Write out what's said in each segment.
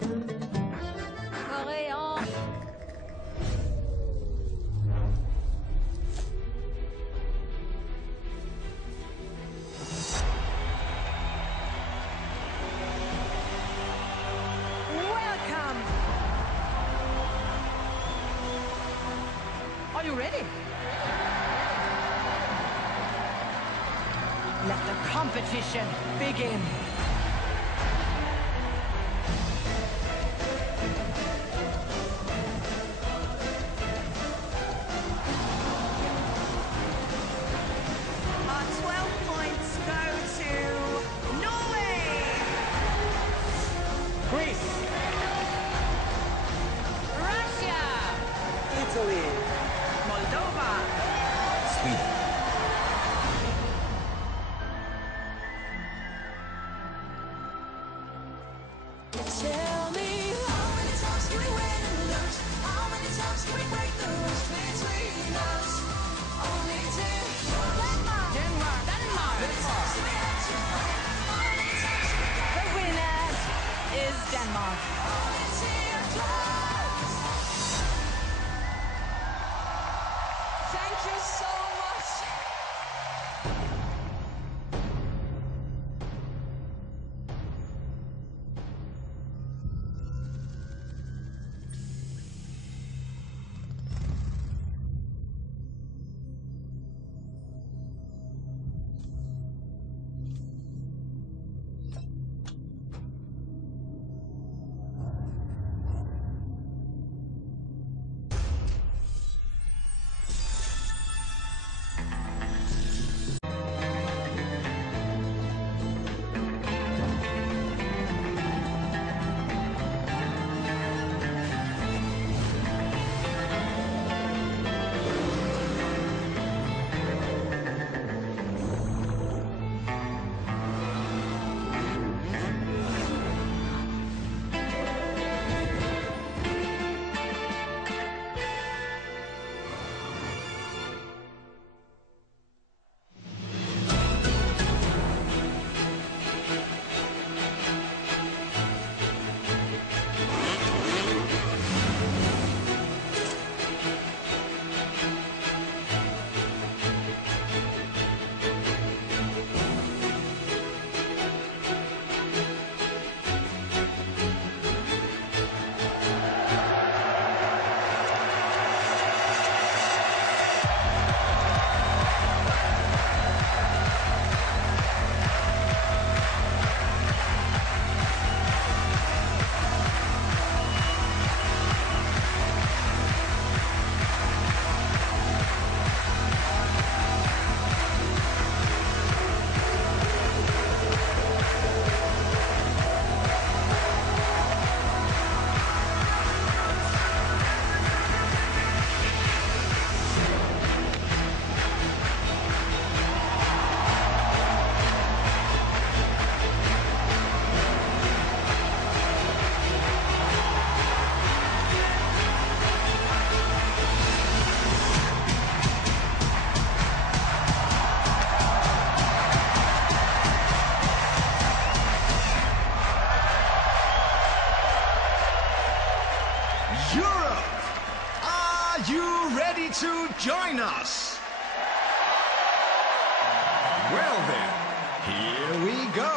Coréen. Welcome. Are you ready? Let the competition begin. Our 12 points go to Norway. Greece, Russia. Italy, Moldova. Sweden. Tell me, how many times can we win and lose? How many times can we break the rules between us? Only two. Denmark. Denmark. Denmark. How many times do we have to fight? How many times do we get? The winner is Denmark. Only tear close. Thank you so much. Europe, are you ready to join us? Well then, here we go.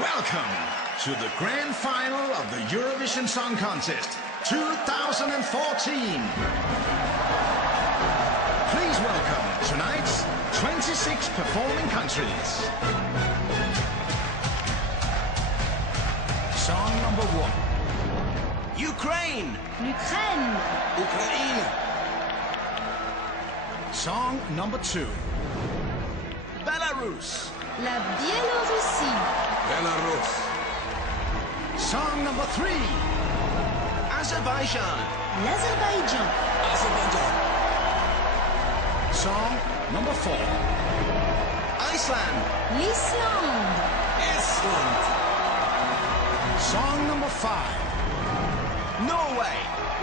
Welcome to the grand final of the Eurovision Song Contest 2014. Please welcome tonight's 26 performing countries. Song number 1. Ukraine. L'Ukraine. Ukraine. Song number 2. Belarus. La Biélorussie. Belarus. Song number 3. Azerbaijan. L'Azerbaïdjan. Azerbaijan. Song number 4. Iceland. L'Islande. Island. Song number 5. Norway.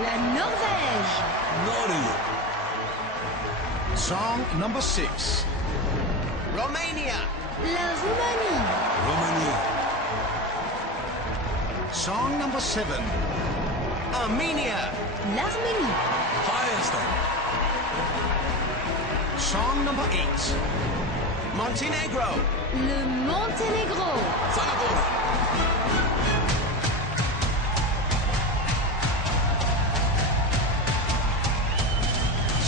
La Norvège. Norway. Song number 6. Romania. La Roumanie. Romania. Song number 7. Armenia. L'Arménie. Pakistan. Song number 8. Montenegro. Le Monténégro. Zagora.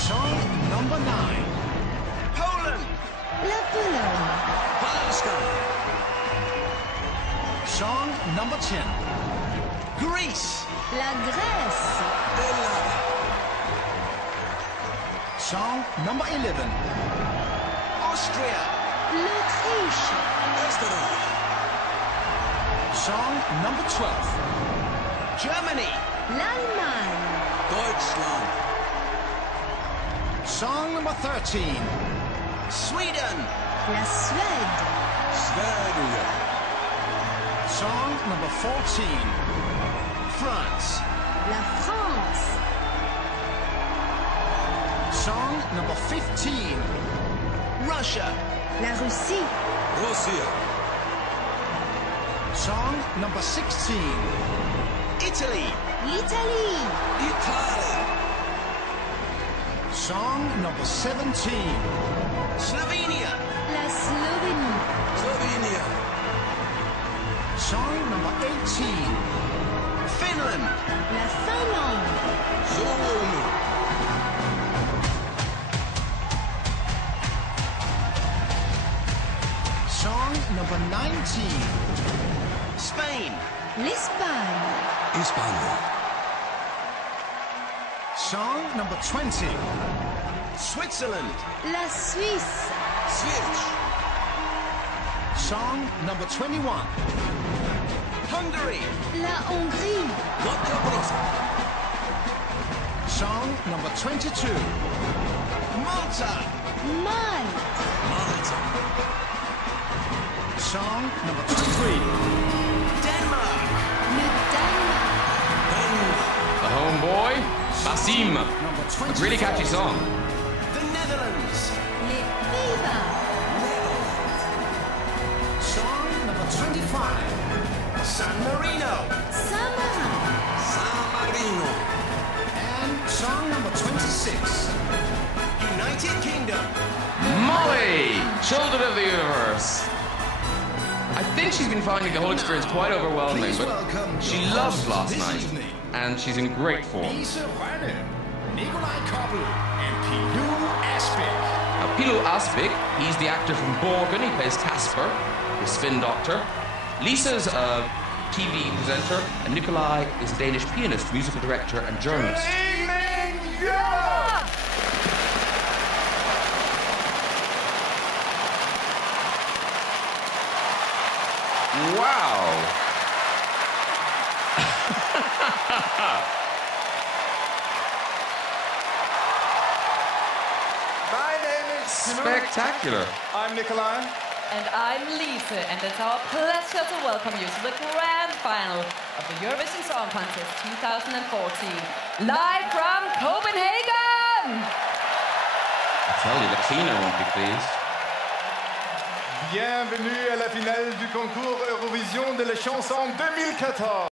Song number 9. Poland. La Pologne. Palestine. Song number 10. Greece. La Grèce. Belgrade. Song number 11. Austria. L'Autriche. Österreich. Song number 12. Germany. L'Allemagne. Deutschland. Song number 13. Sweden. La Suède. Sverige. Song number 14. France. La France. Song number 15. Russia. La Russie. Russia. Song number 16. Italy. L'Italie. Italy. Song number 17. Slovenia. La Slovénie. Slovenia. Song number 18. Finland. La Finlande. Suomi. Song number 19. Spain. L'Espagne. España. Song number 20. Switzerland. La Suisse. Switch. Song number 21. Hungary. La Hongrie. Vodka Prosa. Song number 22. Malta. Malte. Malta. Song number 23. Denmark. Le Danemark. Denmark. The homeboy, Basim. Number A 24. really catchy song. The Netherlands. Les Pays-Bas. Song number 25. San Marino. Saint-Marin. San Marino. And song number 26. United Kingdom. Molly, Children of the Universe. I think she's been finding the whole experience quite overwhelming, Please but welcome she your loved hosts last this night, evening. and she's in great form. Lisa Werner, Nikolai Koppel, and Pilou Aspik. Now, Pilou Aspik, he's the actor from Borgen. He plays Casper, the spin doctor. Lisa's a TV presenter, and Nikolai is a Danish pianist, musical director, and journalist. Wow! My name is Spectacular. I'm Nikolai. And I'm Lisa, and it's our pleasure to welcome you to the grand final of the Eurovision Song Contest 2014, live from Copenhagen! I tell you, the cleaner won't be pleased. Bienvenue à la finale du concours Eurovision de la chanson 2014.